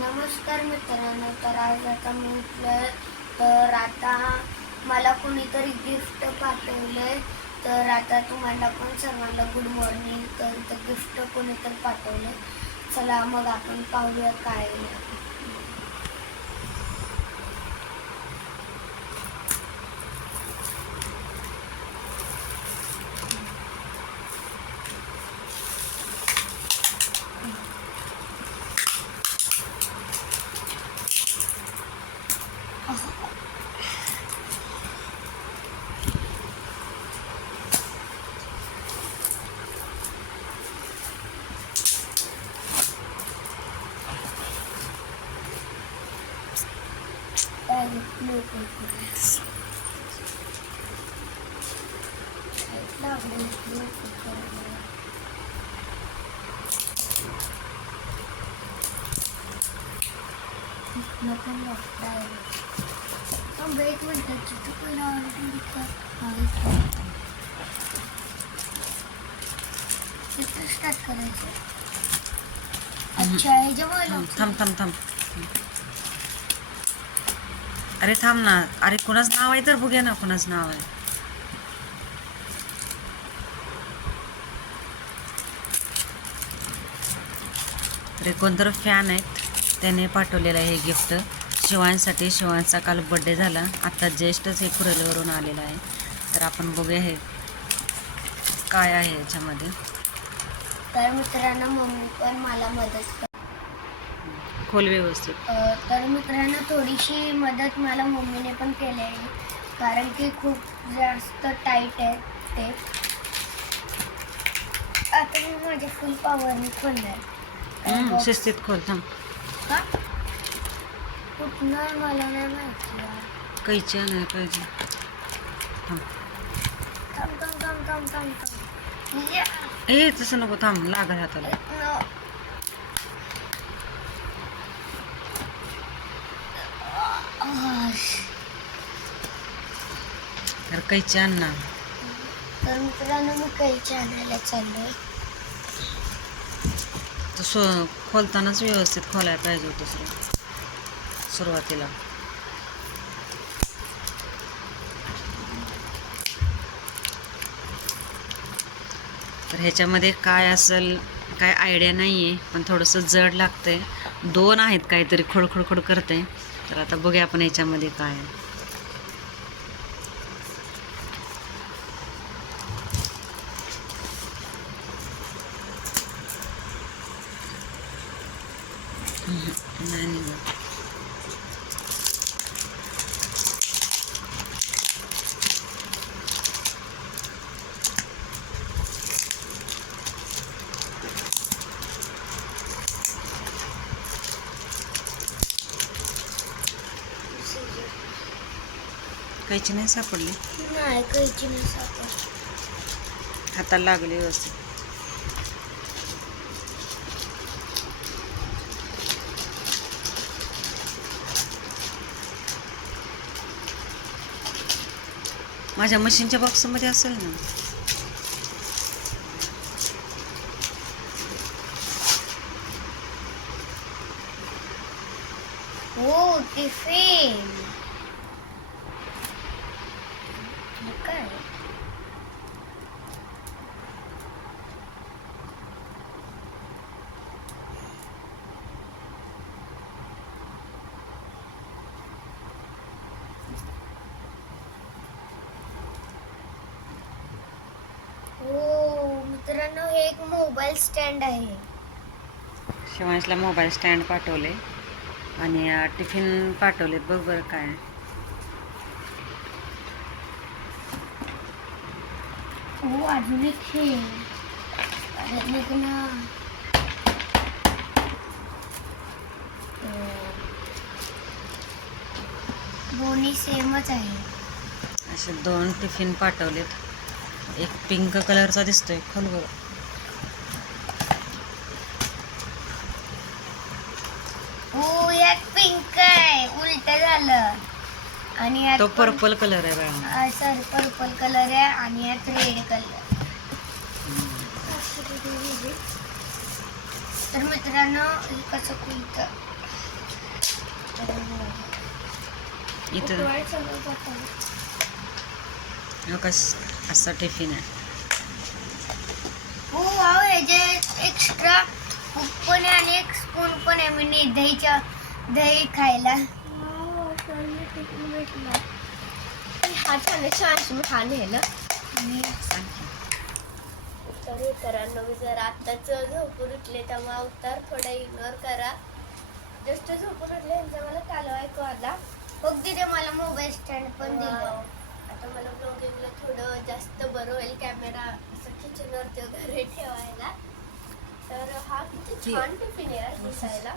नमस्कार मित्रांनो तर आज आता मी उठलं तर आता मला कोणीतरी गिफ्ट पाठवले. तर आता तुम्हाला पण सर्वांना गुड मॉर्निंग तर गिफ्ट कोणीतरी पाठवले. चला मग आपण पाहूया काय काय blue paper. Light लागले blue paper वर. इथनं पण लागतं आहे. थांब एक मिनिट तिथं पहिला order का? हा, इथं. इथं start करायचं. अच्छा ह्याच्यामुळे थांब लागतं. थांब थांब थांब अरे थांब ना. अरे कुणाच नाव आहे तर बघूया ना कुणाच नाव आहे. अरे कोणतर फॅन आहेत त्याने पाठवलेलं आहे हे गिफ्ट शिवांसाठी शिवांचा काल बड्डे झाला. आत्ता ज्येष्ठच हे कुरेलवरून आलेलं आहे. तर आपण बघूया हे काय आहे याच्यामध्ये. तर मित्रांनो मम्मी पण मला मदत खोल व्यवस्थित. तर मित्रांनो थोडीशी मदत मला मम्मीने पण केली आहे कारण की खूप जास्त टाईट आहे ते. आता मी माझ्या फुल पॉवरने खोलणार. हम्म, शिस्तीत खोल थांब. का? कुठनं मला नाही माहिती यार. कैची नाही पाहिजे. थांब. थांब थांब थांब थांब थांब. थांब या. ए तसं नको थांब लागल हाताला. न. अरे कैची आण ना तर मित्रांनो मी कैची आणायला चाललोय. तो सो खोलतानाच व्यवस्थित खोलायला पाहिजे होतं सुरू सुरुवातीला. तर ह्याच्यामध्ये काय असेल काय आयडिया नाही आहे पण थोडंसं जड लागतंय. दोन आहेत काहीतरी खोडखोडखोड करते तर आता बघूया आपण ह्याच्यामध्ये काय आहे. नाही निघत. कैची नाही सापडली नाही कैची नाही सापडली. हाताला लागली व्यवस्थित माझ्या मशीनच्या बॉक्समध्ये असेल ना. हो टिफिन हे काय हो मित्रांनो हे एक मोबाईल स्टँड आहे. शिवांशला मोबाईल स्टँड पाठवले आणि टिफिन पाठवलेत. बघ बरं काय. हो अजून एक हे. ना. दोन्ही सेमच आहे. असे दोन टिफिन पाठवलेत. एक पिंक कलरचा दिसतोय. खोल बरं हो यात पिंक आहे. उलट झालं. आणि यात तो पर्पल कलर आहे सर पर्पल कलर आहे आणि यात रेड कलर तर मित्रांनो हे कसं खुलतं? इथं. कस असा टिफिन आहे. हो वाव ह्याचे एक्स्ट्रा कुक पण आहे आणि एक स्पून पण आहे. म्हणजे दहीच्या दही खायला. हा छान छान मी हा सांग की. तर हे करा नवी जर आत्ताच झोपून उठले त्यामुळे अवतार थोडा इग्नोर करा. जस्ट झोपून उठले यांचा मला कालवा ऐकू आला. बघ तिथे मला मोबाईल स्टँड पण दिलं. मला ब्लॉगिंगला थोडं जास्त बरं होईल कॅमेरा असं किचनवरती वगैरे ठेवायला. तर हा किती छान टिफिन आहे दिसायला.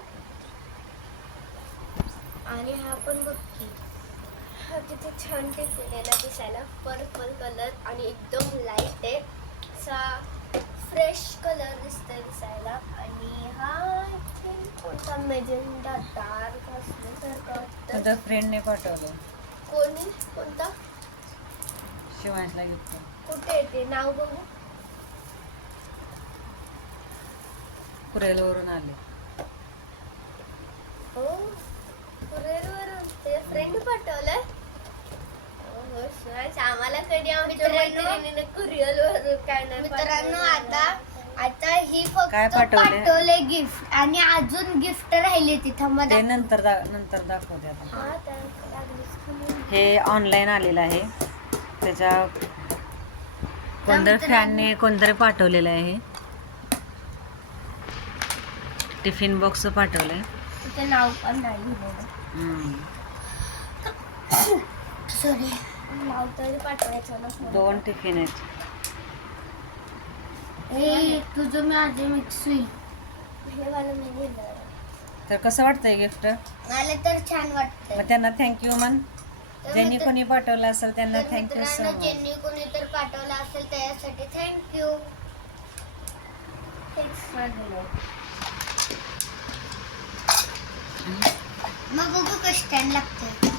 आणि हा पण बघ की हा किती छान टिफिन आहे ना दिसायला. पर्पल कलर आणि एकदम लाइट आहे. असा फ्रेश कलर दिसतोय दिसायला. आणि हा कोणता मेजेंडा डार्क असल्यासारखा वाटतं. फ्रेंडने पाठवलं. कोणी? कोणता? शिवांशला गिफ्ट कुठे येते नाव बघू. कुरेलवरून आले. हो ते फ्रेंड पाठवलंय. हो आम्हाला कधी आमच्या मित्रांनो- मैत्रिणीने काय नाही मित्रांनो पाठवलं. आता आता ही फक्त काय पाठवलंय? पाठवले गिफ्ट आणि अजून गिफ्ट राहिले तिथं ते मला नंतर दा नंतर दाखवते आता. हा लागलीच. हे ऑनलाईन आलेलं आहे. त्याच्या कोणतरी फॅनने कोणतरी पाठवलेलं आहे. Tiffin box पाठवलंय. नाव पण नाही. सॉरी नाव तरी पाठवायचं दोन टिफिन आहेत. तुझं मिक्स मी लिहिलं तर कसं वाटतंय गिफ्ट मला तर छान वाटतंय. मग त्यांना थँक्यू तर ज्यांनी कोणी पाठवलं असेल त्यांना थँक्यू सो मच ज्यांनी कोणी तर पाठवलं असेल त्यासाठी थँक्यू मग बघू कसं स्टँड लागतंय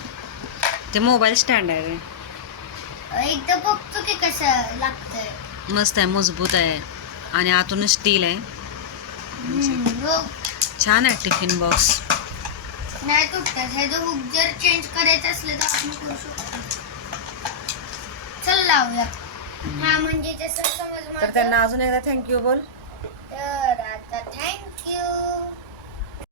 ते मोबाईल स्टँड आहे रे. एकदा बघतो की कसं लागतंय. मस्त आहे मजबूत आहे. आणि आतून स्टील आहे. हम्म, हो. छान आहे टिफिन बॉक्स. नाही तुटतात. ह्याचं हुक जर चेंज करायचं असलं तर आपण करू शकतो. चल लावूया. हा म्हणजे जसं समज तर त्यांना अजून एकदा थँक्यू बोल.